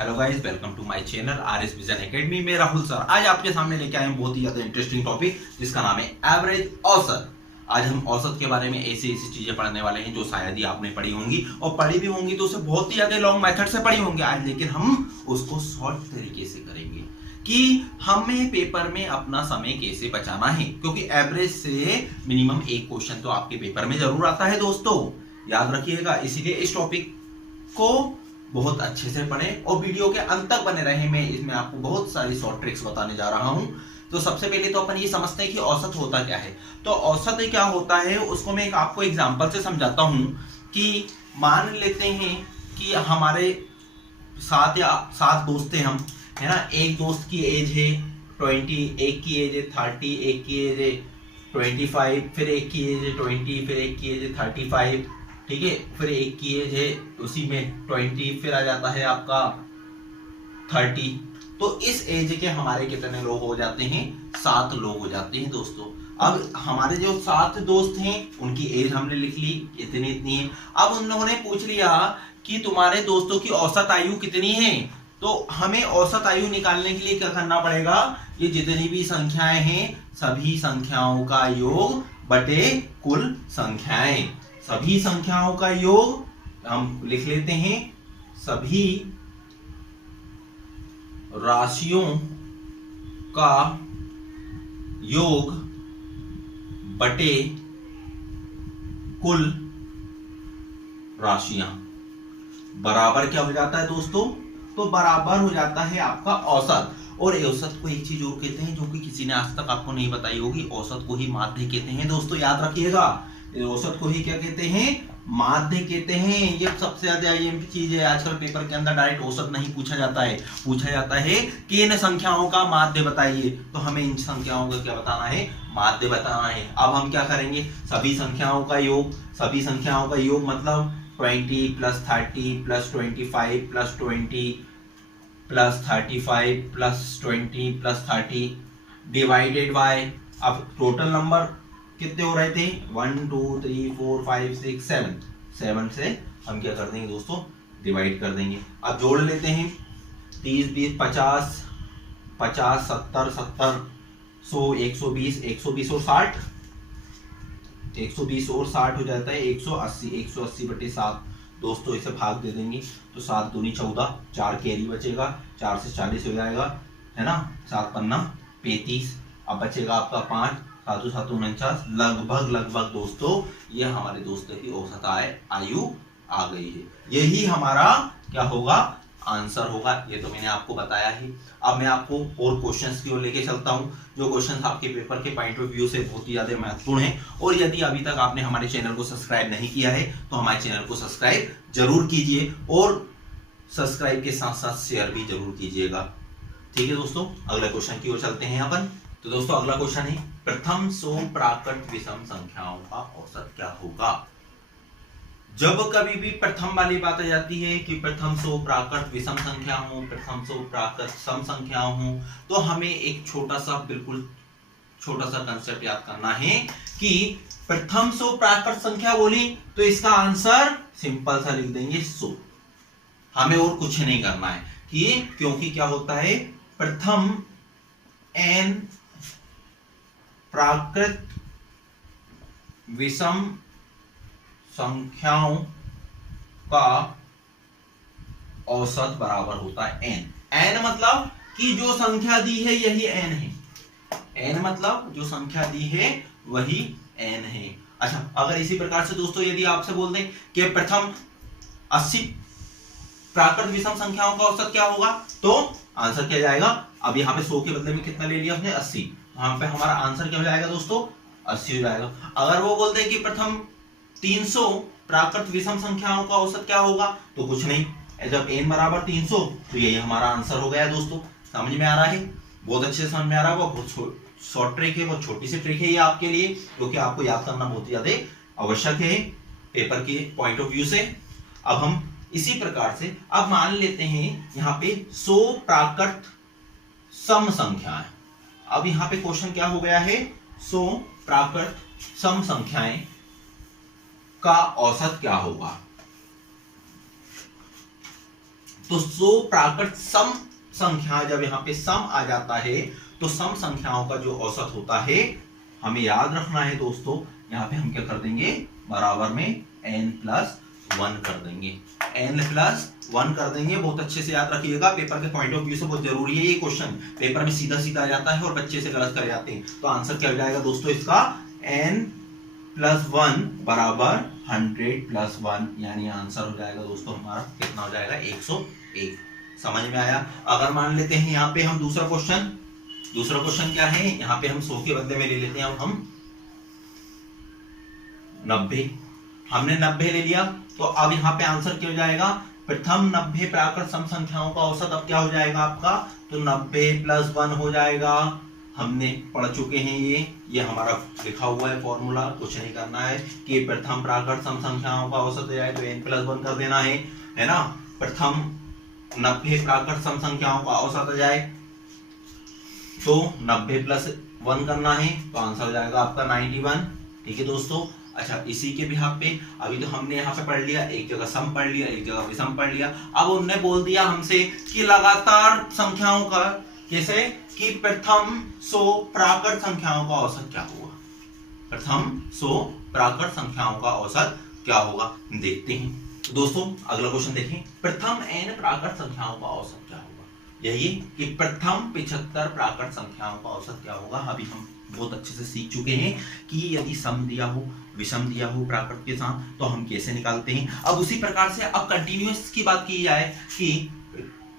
Hello guys, welcome to my channel RS vision academy में Rahul sir. आज आपके सामने लेके आए हैं बहुत ही ज्यादा इंटरेस्टिंग टॉपिक जिसका नाम है एवरेज औसत। आज हम औसत के बारे में ऐसी ऐसी चीजें पढ़ने वाले हैं जो शायद ही आपने पढ़ी होंगी, और पढ़ी भी होंगी तो उसे बहुत ही ज्यादा लॉन्ग मेथड से पढ़ी होंगी आज, लेकिन हम उसको शॉर्ट तरीके से करेंगे कि हमें पेपर में अपना समय कैसे बचाना है, क्योंकि एवरेज से मिनिमम एक क्वेश्चन तो आपके पेपर में जरूर आता है दोस्तों, याद रखिएगा। इसीलिए इस टॉपिक को बहुत अच्छे से पढ़ें और वीडियो के अंत तक बने रहे। मैं इसमें आपको बहुत सारी शॉर्ट ट्रिक्स बताने जा रहा हूं। तो सबसे पहले तो अपन ये समझते हैं कि औसत होता क्या है। तो औसत क्या होता है उसको मैं आपको एग्जांपल से समझाता हूं कि मान लेते हैं कि हमारे सात दोस्त हैं हम, है ना। एक दोस्त की एज है 20, एक की एज है 30, एक की एज है 25, फिर एक की एज है 20, फिर एक की एज है 35, ठीक है। फिर एक की एज है उसी में 20, फिर आ जाता है आपका 30। तो इस एज के हमारे कितने लोग हो जाते हैं? 7 लोग हो जाते हैं दोस्तों। अब हमारे जो 7 दोस्त हैं उनकी एज हमने लिख ली, इतनी इतनी है। अब उन्होंने पूछ लिया कि तुम्हारे दोस्तों की औसत आयु कितनी है। तो हमें औसत आयु निकालने के लिए क्या करना पड़ेगा? ये जितनी भी संख्याएं हैं सभी संख्याओं का योग बटे कुल संख्याएं, सभी संख्याओं का योग हम लिख लेते हैं, सभी राशियों का योग बटे कुल राशियां बराबर क्या हो जाता है दोस्तों? तो बराबर हो जाता है आपका औसत। और औसत को एक चीज और कहते हैं जो कि किसी ने आज तक आपको नहीं बताई होगी, औसत को ही माध्य कहते हैं दोस्तों, याद रखिएगा। औसत को ही क्या कहते हैं? माध्य कहते हैं। ये सबसे ज्यादा अहम चीज है। आजकल पेपर के अंदर डायरेक्ट औसत नहीं पूछा जाता है, पूछा जाता है कि इन संख्याओं का माध्य बताइए। तो हमें इन संख्याओं का क्या बताना है? माध्य बताना है। अब हम क्या करेंगे? सभी संख्याओं का योग, सभी संख्याओं का योग मतलब 20 + 30 + 25 + 20 + 35 + 20 + 30 डिवाइडेड बाय, अब टोटल नंबर कितने हो रहे थे? 1 2 3 4 5 6 7 से हम क्या कर देंगे दोस्तों? डिवाइड कर देंगे। अब जोड़ लेते हैं 30 20 50 50 70 70 100 120 120 और 60, 120 और 60 हो जाता है 180, 180 बटे 7 दोस्तों। इसे भाग दे देंगे तो 7 दूनी 14, 4 कैरी बचेगा, 4 से 40 हो जाएगा, है ना। 7 पन्ना 35, अब बचेगा आपका 5, 7 7 49, लगभग दोस्तों ये हमारे दोस्तों की औसत आयु आ गई है। यही हमारा क्या होगा? आंसर होगा। ये तो मैंने आपको बताया ही। अब मैं आपको और क्वेश्चंस की ओर लेके चलता हूं, जो क्वेश्चंस आपके पेपर के पॉइंट ऑफ व्यू से बहुत ही ज्यादा महत्वपूर्ण है। और यदि अभी तक आपने हमारे चैनल को सब्सक्राइब नहीं किया है तो हमारे चैनल को सब्सक्राइब जरूर कीजिए, और सब्सक्राइब के साथ साथ शेयर भी जरूर कीजिएगा, ठीक है दोस्तों। अगला क्वेश्चन की ओर चलते हैं अपन। तो दोस्तों अगला क्वेश्चन है, प्रथम 100 प्राकृत विषम संख्याओं का औसत क्या होगा? जब कभी भी प्रथम वाली बात आ जाती है कि प्रथम 100 प्राकृत विषम संख्या हो, प्रथम 100 प्राकृत सम संख्या हो, तो हमें एक बिल्कुल छोटा सा कंसेप्ट याद करना है कि प्रथम 100 प्राकृत संख्या बोली तो इसका आंसर सिंपल सा लिख देंगे 100। हमें और कुछ नहीं करना है कि, क्योंकि क्या होता है? प्रथम n प्राकृत विषम संख्याओं का औसत बराबर होता है n मतलब कि जो संख्या दी है यही n है। n मतलब जो संख्या दी है वही n है। अच्छा, अगर इसी प्रकार से दोस्तों यदि आपसे बोल दें कि प्रथम 80 प्राकृत विषम संख्याओं का औसत क्या होगा, तो आंसर क्या जाएगा? अब यहाँ पे 100 के बदले में कितना ले लिया उसने? 80। यहाँ पे हमारा आंसर क्या हो जाएगा दोस्तों? 80 हो जाएगा। अगर वो बोलते हैं कि प्रथम 300 प्राकृत विषम संख्याओं का औसत क्या होगा, तो कुछ नहीं, जब n बराबर 300 तो यही हमारा आंसर हो गया दोस्तों। समझ में आ रहा है? बहुत अच्छे से समझ में आ रहा होगा। बहुत शॉर्ट ट्रिक है, बहुत छोटी सी ट्रिक है ये आपके लिए, क्योंकि आपको याद करना बहुत ही ज्यादा आवश्यक है पेपर के पॉइंट ऑफ व्यू से। अब हम इसी प्रकार से अब मान लेते हैं यहाँ पे 100 प्राकृत सम संख्याएं। अब यहाँ पे क्वेश्चन क्या हो गया है? 100 प्राकृत सम संख्याएं का औसत क्या होगा? तो सो प्राकृत सम संख्या, जब यहाँ पे सम आ जाता है तो सम संख्याओं का जो औसत होता है हमें याद रखना है दोस्तों, यहाँ पे हम क्या कर देंगे, बराबर में n+1 कर देंगे, n+1 कर देंगे। बहुत अच्छे से याद रखिएगा, पेपर के पॉइंट ऑफ व्यू से बहुत जरूरी है ये क्वेश्चन। पेपर में सीधा सीधा आ जाता है और बच्चे से गलत कर जाते हैं। तो आंसर क्या हो जाएगा दोस्तों इसका, n+1 बराबर 100+1, यानी आंसर हो जाएगा दोस्तों हमारा कितना हो जाएगा, 101। समझ में आया। अगर मान लेते हैं यहाँ पे हम दूसरा क्वेश्चन क्या है, यहाँ पे हम 100 के बदले में ले लेते हैं अब हम 90। हमने 90 ले लिया, तो अब यहाँ पे आंसर क्या हो जाएगा, प्रथम 90 प्राकृत सम संख्याओं का औसत अब क्या हो जाएगा आपका, तो 90+1 हो जाएगा। हमने पढ़ चुके हैं ये हमारा लिखा हुआ है फॉर्मूला, कुछ नहीं करना है कि प्रथम प्राकृत सम संख्याओं का औसत हो जाए तो n+1 कर देना है ना। प्रथम 90 प्राकृत सम संख्याओं का औसत हो जाए तो 90+1 करना है, तो आंसर हो जाएगा आपका 91। ठीक है दोस्तों। अच्छा, इसी के बिहाफ पे अभी तो हमने यहाँ पे पढ़ लिया, एक जगह सम पढ़ लिया, एक जगह विषम पढ़ लिया। अब उन्होंने बोल दिया हमसे कि लगातार संख्याओं का, कैसे कि प्रथम 100 प्राकृत संख्याओं का औसत क्या होगा, प्रथम 100 प्राकृत संख्याओं का औसत क्या होगा, देखते हैं। तो दोस्तों अगला क्वेश्चन देखें, प्रथम n प्राकृत संख्याओं का औसत क्या होगा। यही कि प्रथम 75 प्राकृत संख्याओं का औसत क्या होगा। अभी हम बहुत अच्छे से सीख चुके हैं कि यदि सम दिया हो, विषम दिया हो प्राकृत के साथ, तो हम कैसे निकालते हैं। अब उसी प्रकार से अब कंटिन्यूअस की बात की जाए कि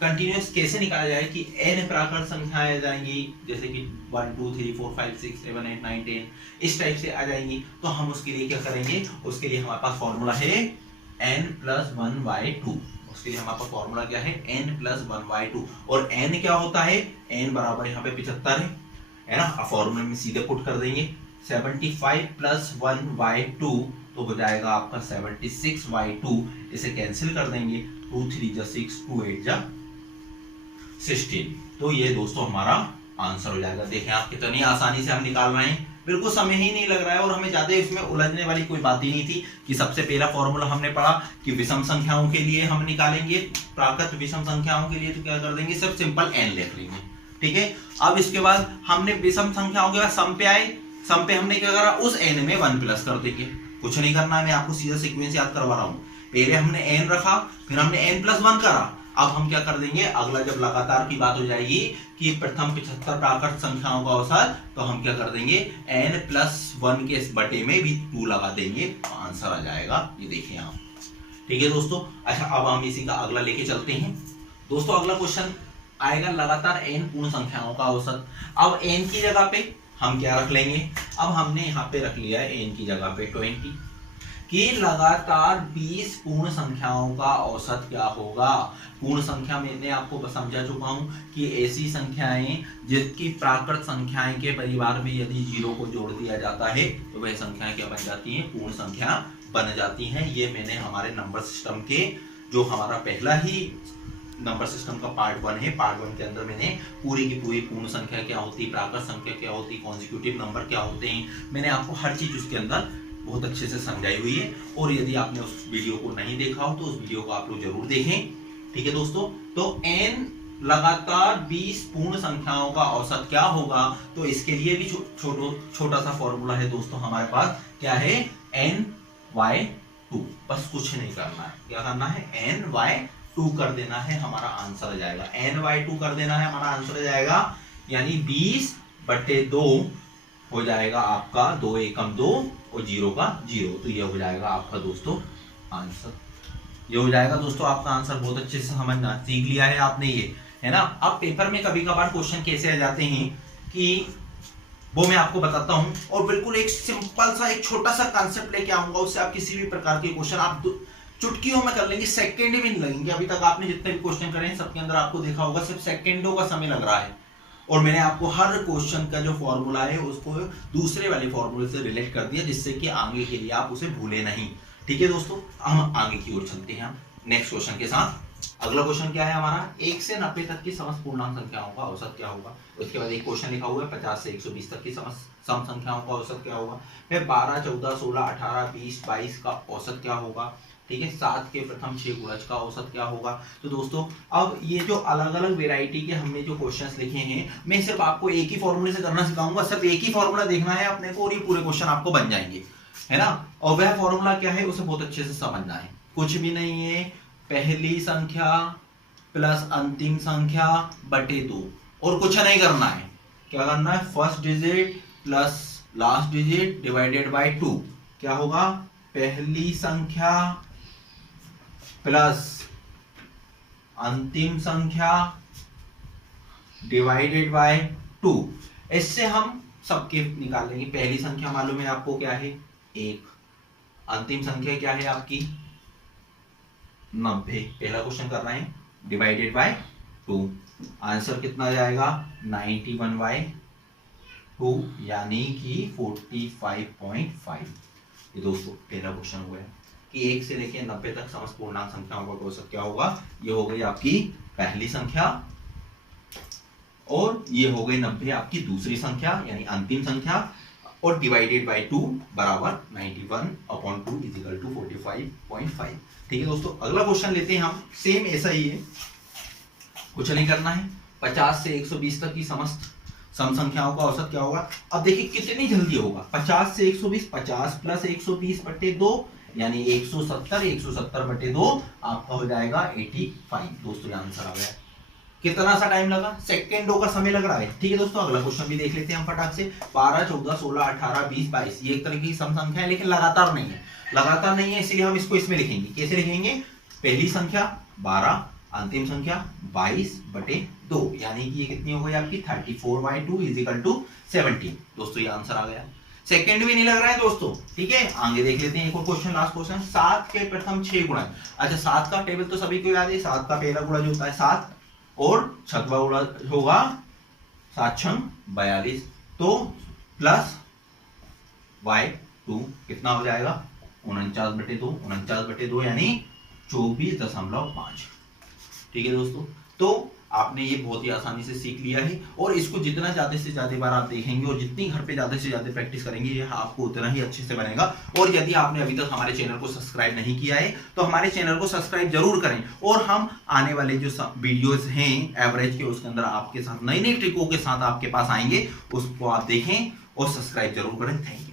कंटिन्यूअस कैसे निकाला जाए कि n प्राकृत संख्याएं आ जाएंगी, जैसे कि 1 2 3 4 5 6 7 8 9 10 इस टाइप से आ जाएंगी। तो हम उसके लिए क्या करेंगे, उसके लिए हमारे पास फॉर्मूला है n+1/2। उसके लिए हमारे पास फॉर्मूला क्या है, n+1/2। और n क्या होता है, n बराबर यहाँ पे 75 है ना। अब फॉर्मूले में सीधे पुट कर देंगे, 75+1/2 तो हो जाएगा आपका 76/2। इसे कैंसिल कर देंगे, 2 3 जा 6, 2 8 जा 16। तो ये दोस्तों हमारा आंसर हो जाएगा। देखें आप कितनी आसानी से हम निकाल रहे हैं, बिल्कुल समय ही नहीं लग रहा है और हमें ज्यादा इसमें उलझने वाली कोई बात ही नहीं थी। कि सबसे पहला फॉर्मूला हमने पढ़ा कि विषम संख्याओं के लिए हम निकालेंगे, प्राकृत विषम संख्याओं के लिए तो क्या कर देंगे, सब सिंपल n लिख लेंगे। ठीक है। अब इसके बाद हमने विषम संख्याओं के बाद सम पे आए, सम पे हमने क्या करा, उस n में 1 प्लस कर देंगे। कुछ नहीं करना है, मैं आपको सीधा सीक्वेंस याद करवा रहा हूँ। पहले हमने n रखा, फिर हमने n+1 करा। अब हम क्या कर देंगे, अगला जब लगातार की बात हो जाएगी कि प्रथम 75 प्राकृत संख्याओं का औसत, तो हम क्या कर देंगे, n+1 के इस बटे में भी 2 लगा देंगे, तो आंसर आ जाएगा। ये देखिए आप। ठीक है दोस्तों। अच्छा, अब हम इसी का अगला लेके चलते हैं दोस्तों। अगला क्वेश्चन आएगा लगातार n पूर्ण संख्याओं का औसत। अब n की जगह पे हम क्या रख लेंगे, अब हमने यहाँ पे रख लिया है n की जगह पे 20 कि लगातार 20 पूर्ण संख्याओं का औसत क्या होगा। पूर्ण संख्या मैंने आपको समझा चुका हूं कि ऐसी संख्याएं जिसकी प्राकृत संख्याएं के परिवार में यदि 0 को जोड़ दिया जाता है तो वह संख्याएं क्या बन जाती हैं, पूर्ण संख्या बन जाती हैं। ये मैंने हमारे नंबर सिस्टम के जो हमारा पहला ही नंबर सिस्टम का पार्ट 1 है, पार्ट 1 के अंदर मैंने पूरी की पूरी पूर्ण संख्या क्या होती है, प्राकृत संख्या क्या होती है, कॉन्जिक्यूटिव नंबर क्या होते हैं, मैंने आपको हर चीज उसके अंदर बहुत अच्छे से समझाई हुई है। और यदि आपने उस वीडियो को नहीं देखा हो तो उस वीडियो को आप लोग जरूर देखें। ठीक है दोस्तों। तो n लगातार 20 पूर्ण संख्याओं का औसत क्या होगा, तो इसके लिए भी छोटा सा फॉर्मूला है दोस्तों हमारे पास, क्या है, n/2। बस कुछ नहीं करना है, क्या करना है, n/2 कर देना है, हमारा आंसर आ जाएगा। n/2 कर देना है, हमारा आंसर आ जाएगा, यानी 20/2 हो जाएगा आपका, 2 एकम 2 और 0 का 0। तो ये हो जाएगा आपका दोस्तों आंसर। ये हो जाएगा दोस्तों आपका आंसर। बहुत अच्छे से समझना सीख लिया है आपने, ये है ना। अब पेपर में कभी कभार क्वेश्चन कैसे आ जाते हैं कि वो मैं आपको बताता हूं, और बिल्कुल एक सिंपल सा एक छोटा सा कॉन्सेप्ट लेके आऊंगा, उससे आप किसी भी प्रकार के क्वेश्चन आप चुटकियों में कर लेंगे, सेकंड भी नहीं लगेंगे। अभी तक आपने जितने भी क्वेश्चन करे हैं सबके अंदर आपको देखा होगा सिर्फ सेकंडों का समय लग रहा है, और मैंने आपको हर क्वेश्चन का जो फॉर्मूला है उसको दूसरे वाले फॉर्मूले से रिलेट कर दिया, जिससे कि आगे के लिए आप उसे भूले नहीं। ठीक है दोस्तों। हम आगे की ओर चलते हैं नेक्स्ट क्वेश्चन के साथ। अगला क्वेश्चन क्या है हमारा, 1 से 90 तक की समस्त पूर्णांक संख्याओं का औसत क्या होगा। उसके बाद एक क्वेश्चन लिखा हुआ है 50 से 120 तक की सम संख्याओं का औसत क्या होगा। फिर 12 14 16 18 20 22 का औसत क्या होगा। ठीक है। 7 के प्रथम 6 गुणज का औसत क्या होगा। तो दोस्तों अब ये जो अलग अलग वेराइटी के हमने जो क्वेश्चंस लिखे हैं, मैं सिर्फ आपको एक ही फॉर्मूले से करना सिखाऊंगा, सिर्फ एक ही फॉर्मूला देखना है अपने को और ये पूरे क्वेश्चन आपको बन जाएंगे, है ना। और वह फॉर्मूला क्या है उसे बहुत अच्छे से समझना है। कुछ भी नहीं है, पहली संख्या प्लस अंतिम संख्या बटे 2, और कुछ नहीं करना है। क्या करना है, first digit plus last digit divided by 2। क्या होगा, पहली संख्या प्लस अंतिम संख्या डिवाइडेड बाय 2। इससे हम सबके निकाल लेंगे। पहली संख्या मालूम है आपको क्या है, 1। अंतिम संख्या क्या है आपकी, 90। पहला क्वेश्चन कर रहे हैं, डिवाइडेड बाय 2। आंसर कितना जाएगा, 91/2 यानी कि 45.5। ये दोस्तों पहला क्वेश्चन हुआ है कि 1 से लेकर 90 तक समस्त पूर्णांक संख्याओं का औसत क्या होगा। ये हो गई आपकी पहली संख्या, और ये हो गई 90 आपकी दूसरी संख्या यानी अंतिम संख्या, और डिवाइडेड बाय 2 बराबर 91/2 इजिकल टू 45.5। ठीक है दोस्तों, अगला क्वेश्चन लेते हैं हम, सेम ऐसा ही है, कुछ नहीं करना है। 50 से 120 तक की समस्त सम संख्याओं का औसत क्या होगा। अब देखिए कितनी जल्दी होगा, 50 से 120, 50 प्लस 120 बटे 2 यानी 170, 170 बटे 2 आपका हो जाएगा 85। दोस्तों आंसर आ गया। कितना सा टाइम लगा, सेकेंडों का समय लग रहा है। ठीक है दोस्तों, अगला क्वेश्चन भी देख लेते हैं हम फटाक से। 12, 14, 16, 18, 20, 22 ये एक तरह की सम संख्या है, लेकिन लगातार नहीं है। लगातार नहीं है इसलिए हम इसको इसमें लिखेंगे। कैसे लिखेंगे, पहली संख्या 12, अंतिम संख्या 22 बटे 2 यानी कि ये कितनी हो गई आपकी 34/2 इजिकल टू 17। दोस्तों ये आंसर आ गया। सेकंड भी नहीं लग रहा है दोस्तों। ठीक है, आगे देख लेते हैं एक और क्वेश्चन, लास्ट क्वेश्चन। 7 के प्रथम 6 गुणज। अच्छा 7 का टेबल तो सभी को याद है, 7 का पहला गुणज होता है 7 और छठवां गुणज होगा 7 छंग 42, तो प्लस y2 कितना हो जाएगा 49/2, 49/2 यानी 24.5। ठीक है दोस्तों, तो आपने ये बहुत ही आसानी से सीख लिया है, और इसको जितना ज्यादा से ज्यादा बार आप देखेंगे और जितनी घर पे ज्यादा से ज्यादा प्रैक्टिस करेंगे ये आपको उतना ही अच्छे से बनेगा। और यदि आपने अभी तक हमारे चैनल को सब्सक्राइब नहीं किया है तो हमारे चैनल को सब्सक्राइब जरूर करें, और हम आने वाले जो वीडियोस हैं एवरेज के उसके अंदर आपके साथ नई नई ट्रिकों के साथ आपके पास आएंगे, उसको आप देखें और सब्सक्राइब जरूर करें। Thank you.